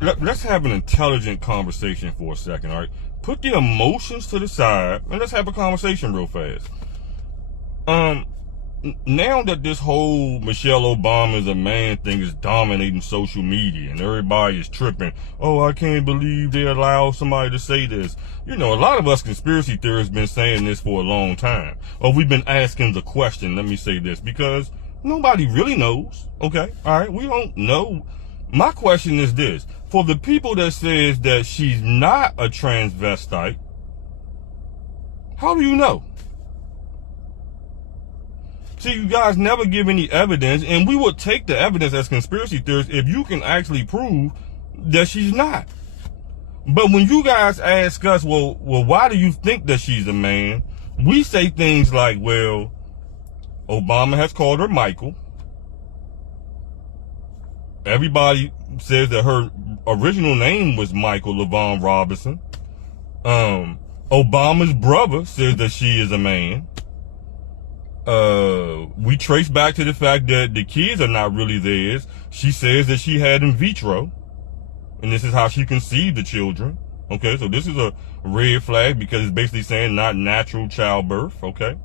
let's have an intelligent conversation for a second, all right? Put the emotions to the side and let's have a conversation real fast. Now that this whole Michelle Obama is a man thing is dominating social media and everybody is tripping, oh, I can't believe they allow somebody to say this. You know, a lot of us conspiracy theorists been saying this for a long time. Or we've been asking the question, let me say this, because nobody really knows, okay? All right, we don't know. My question is this. For the people that says that she's not a transvestite, how do you know? See, you guys never give any evidence, and we would take the evidence as conspiracy theorists if you can actually prove that she's not. But when you guys ask us, well, why do you think that she's a man? We say things like, well, Obama has called her Michael. Everybody says that her original name was Michael LaVaughn Robinson. Obama's brother says that she is a man. We trace back to the fact that the kids are not really theirs. She says that she had in vitro, and this is how she conceived the children. Okay, so this is a red flag because it's basically saying not natural childbirth. Okay,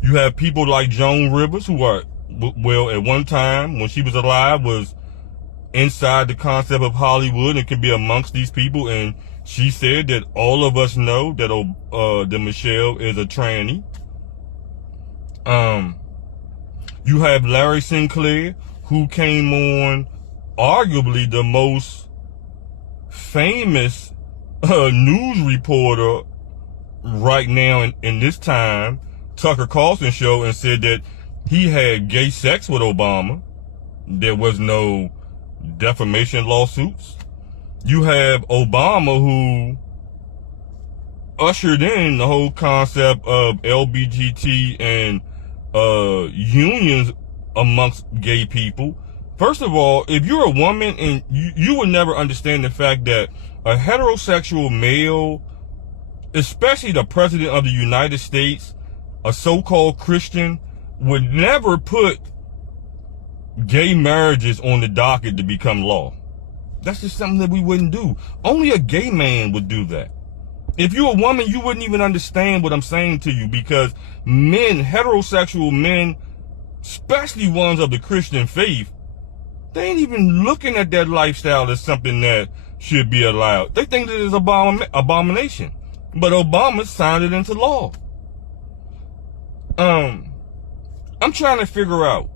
you have people like Joan Rivers who are, well, at one time when she was alive was inside the concept of Hollywood and can be amongst these people, and she said that all of us know that that Michelle is a tranny. You have Larry Sinclair, who came on arguably the most famous news reporter right now in this time, Tucker Carlson show, and said that he had gay sex with Obama. There was no defamation lawsuits. You have Obama, who ushered in the whole concept of LBGT and unions amongst gay people. First of all, if you're a woman, and you would never understand the fact that a heterosexual male, especially the president of the United States, a so-called Christian, would never put gay marriages on the docket to become law. That's just something that we wouldn't do. Only a gay man would do that. If you're a woman, you wouldn't even understand what I'm saying to you, because men, heterosexual men, especially ones of the Christian faith, they ain't even looking at that lifestyle as something that should be allowed. They think that it's abomination. But Obama signed it into law. I'm trying to figure out,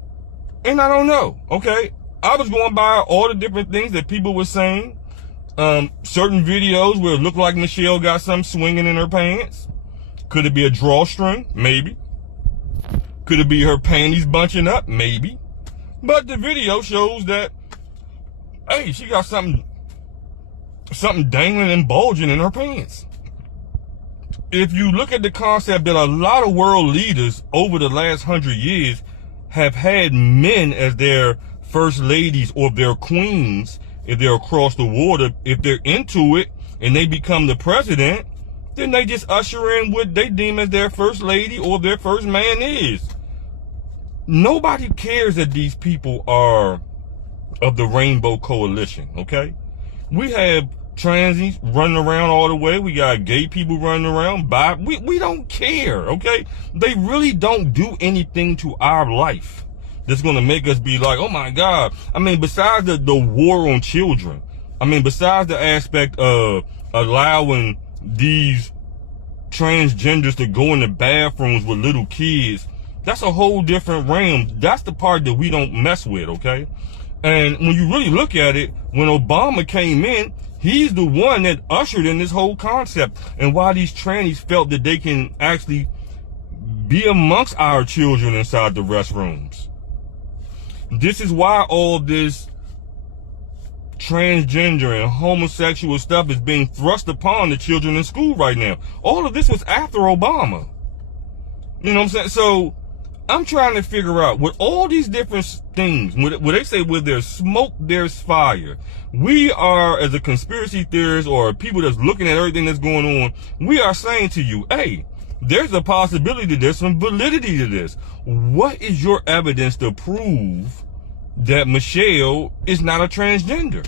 and I don't know, okay? I was going by all the different things that people were saying. Certain videos where it looked like Michelle got something swinging in her pants. Could it be a drawstring? Maybe. Could it be her panties bunching up? Maybe. But the video shows that, hey, she got something dangling and bulging in her pants. If you look at the concept that a lot of world leaders over the last 100 years have had men as their first ladies or their queens, if they're across the water, if they're into it and they become the president, then they just usher in what they deem as their first lady or their first man is. Nobody cares that these people are of the Rainbow Coalition, okay? We have transies running around all the way. We got gay people running around. We don't care, okay? They really don't do anything to our life that's going to make us be like, oh my God. I mean, besides the war on children, I mean, besides the aspect of allowing these transgenders to go in the bathrooms with little kids, that's a whole different realm. That's the part that we don't mess with, okay? And when you really look at it, when Obama came in, he's the one that ushered in this whole concept, and why these trannies felt that they can actually be amongst our children inside the restrooms. This is why all this transgender and homosexual stuff is being thrust upon the children in school right now. All of this was after Obama. You know what I'm saying? So I'm trying to figure out, with all these different things, where they say where there's smoke, there's fire. We are, as a conspiracy theorist or people that's looking at everything that's going on, we are saying to you, hey, there's a possibility, there's some validity to this. What is your evidence to prove that Michelle is not a transgender?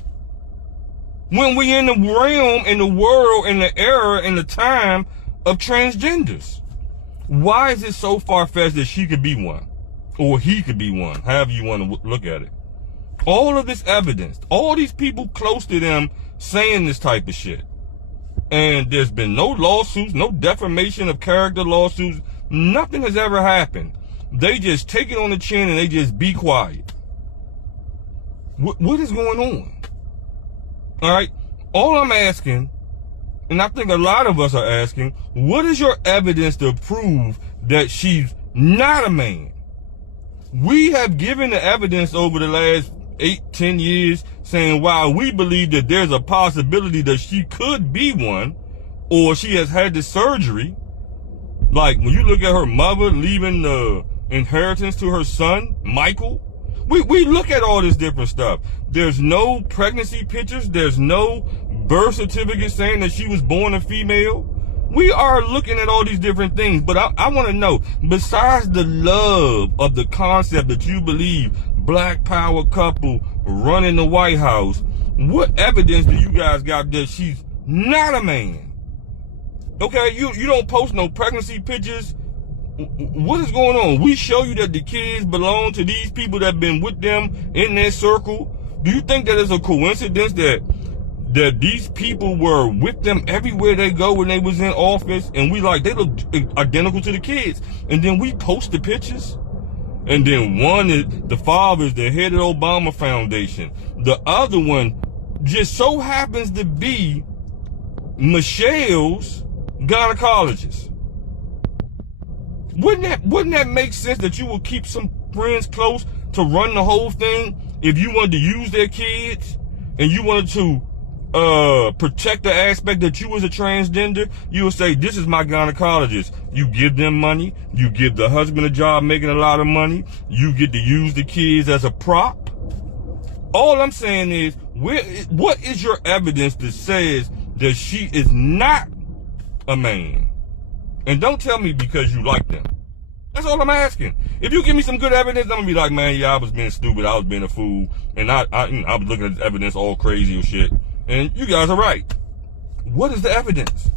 when we in the realm, in the world, in the era, in the time of transgenders? Why is it so far-fetched that she could be one? Or he could be one, however you want to look at it. All of this evidence, all these people close to them saying this type of shit. And there's been no lawsuits, no defamation of character lawsuits. Nothing has ever happened. They just take it on the chin and they just be quiet. What is going on? All right. All I'm asking, and I think a lot of us are asking, what is your evidence to prove that she's not a man? We have given the evidence over the last 8-10 years saying, while we believe that there's a possibility that she could be one, or she has had the surgery, like when you look at her mother leaving the inheritance to her son, Michael, we look at all this different stuff. There's no pregnancy pictures. There's no birth certificate saying that she was born a female. We are looking at all these different things, but I want to know, besides the love of the concept that you believe black power couple running the White House, what evidence do you guys got that she's not a man? Okay, you don't post no pregnancy pictures. What is going on? We show you that the kids belong to these people that have been with them in their circle. Do you think that it's a coincidence that these people were with them everywhere they go when they was in office, and we like, they look identical to the kids, and then we post the pictures? And then one is, the father is the head of the Obama Foundation. The other one just so happens to be Michelle's gynecologist. Wouldn't that make sense that you would keep some friends close to run the whole thing if you wanted to use their kids and you wanted to protect the aspect that you was a transgender? You would say, this is my gynecologist. You give them money. You give the husband a job making a lot of money. You get to use the kids as a prop. All I'm saying is, what is your evidence that says that she is not a man? And don't tell me because you like them. That's all I'm asking. If you give me some good evidence, I'm gonna be like, man, yeah, I was being stupid. I was being a fool. And I was looking at the evidence all crazy and shit. And you guys are right. What is the evidence?